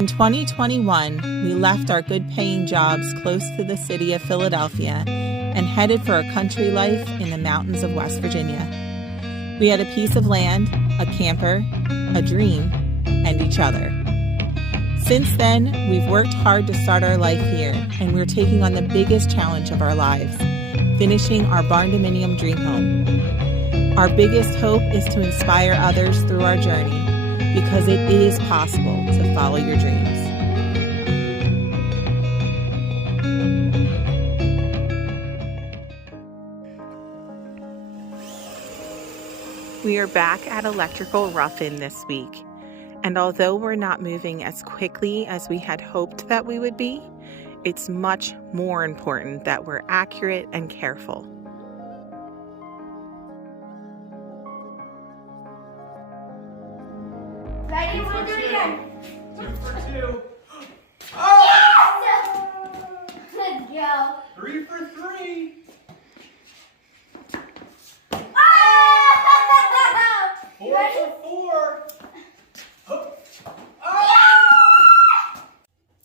In 2021, we left our good-paying jobs close to the city of Philadelphia and headed for a country life in the mountains of West Virginia. We had a piece of land, a camper, a dream, and each other. Since then, we've worked hard to start our life here, and we're taking on the biggest challenge of our lives, finishing our barndominium dream home. Our biggest hope is to inspire others through our journey, because it is possible to follow your dreams. We are back at Electrical Rough-In this week, and although we're not moving as quickly as we had hoped that we would be, it's much more important that we're accurate and careful. Ready, we'll do it again. 2 for 2. Oh! Yes! Let's go. 3 for 3. Oh! 4 for 4. Oh.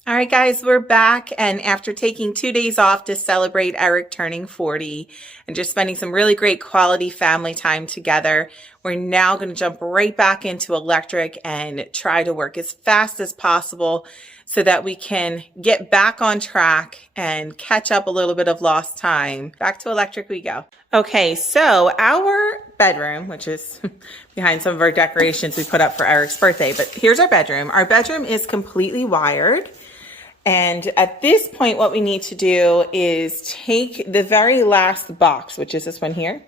All right, guys, we're back. And after taking 2 days off to celebrate Eric turning 40 and just spending some really great quality family time together, we're now going to jump right back into electric and try to work as fast as possible so that we can get back on track and catch up a little bit of lost time. Back to electric we go. Okay, so our bedroom, which is behind some of our decorations we put up for Eric's birthday, but here's our bedroom. Our bedroom is completely wired. And at this point, what we need to do is take the very last box, which is this one here.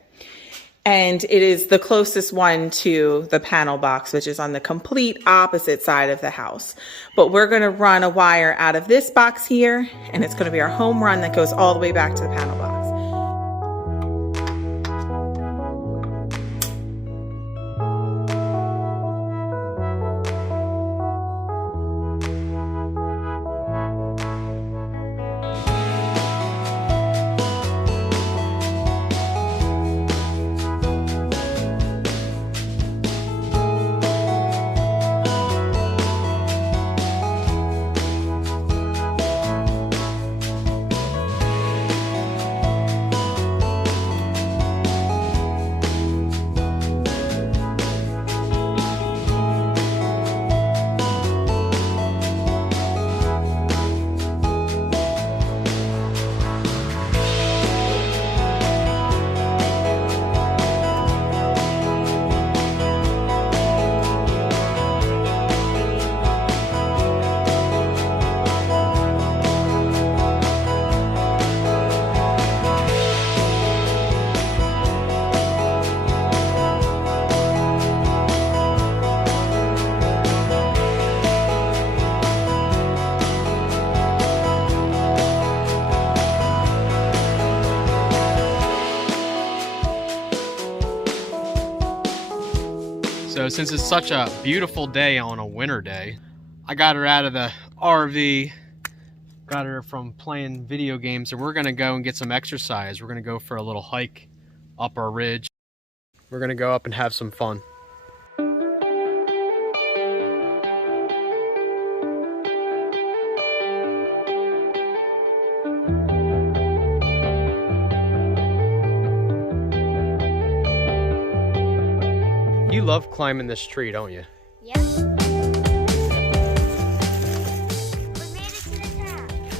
And it is the closest one to the panel box, which is on the complete opposite side of the house. But we're going to run a wire out of this box here, and it's going to be our home run that goes all the way back to the panel box. So since it's such a beautiful day on a winter day, I got her out of the RV, got her from playing video games, and we're gonna go and get some exercise. We're gonna go for a little hike up our ridge. We're gonna go up and have some fun. You love climbing this tree, don't you? Yep.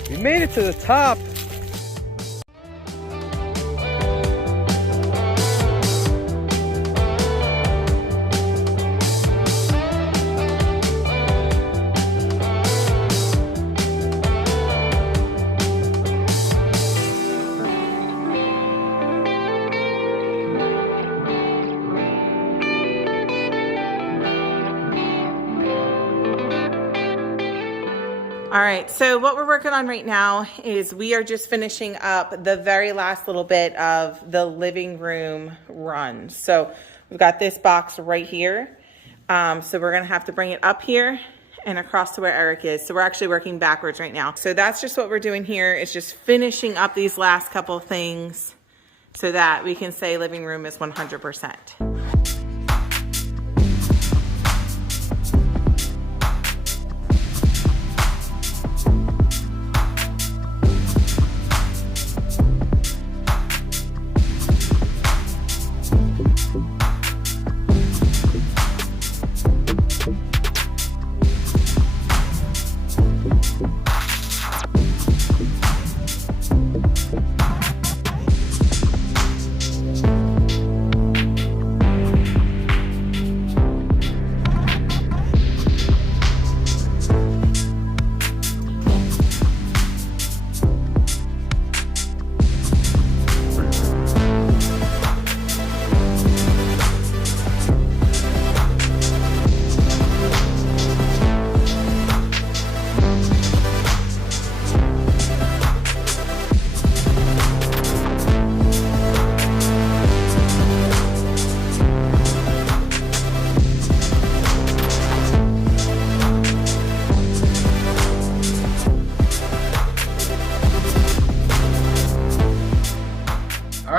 We made it to the top. You made it to the top. All right, so what we're working on right now is we are just finishing up the very last little bit of the living room run. So we've got this box right here. So we're gonna have to bring it up here and across to where Eric is. So we're actually working backwards right now. So that's just what we're doing here, is just finishing up these last couple things so that we can say living room is 100%.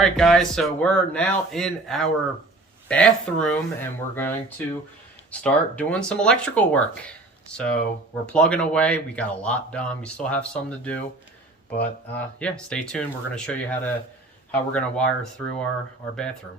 right, guys, so we're now in our bathroom and we're going to start doing some electrical work. So we're plugging away. We got a lot done. We still have some to do, but yeah, stay tuned. We're going to show you how we're going to wire through our bathroom.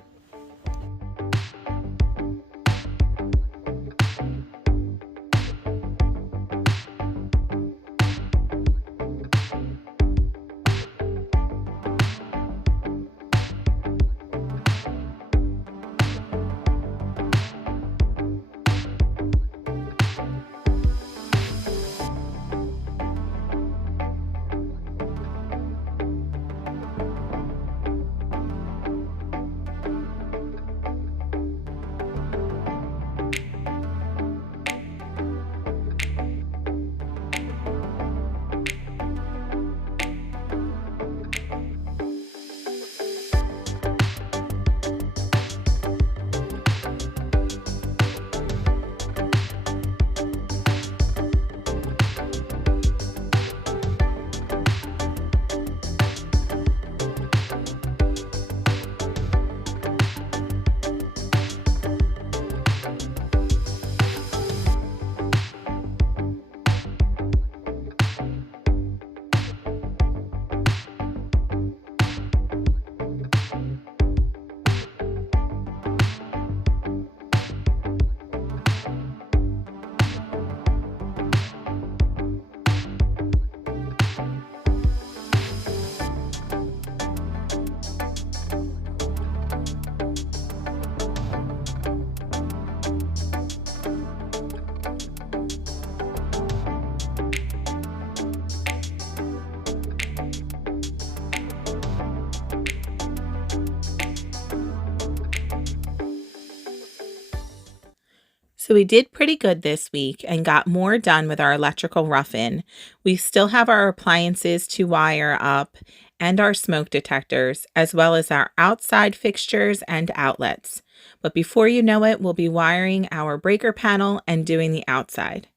So we did pretty good this week and got more done with our electrical rough-in. We still have our appliances to wire up and our smoke detectors, as well as our outside fixtures and outlets. But before you know it, we'll be wiring our breaker panel and doing the outside.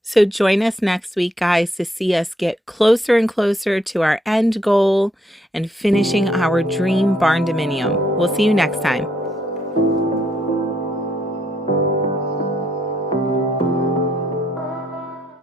So join us next week, guys, to see us get closer and closer to our end goal and finishing our dream barn dominium. We'll see you next time.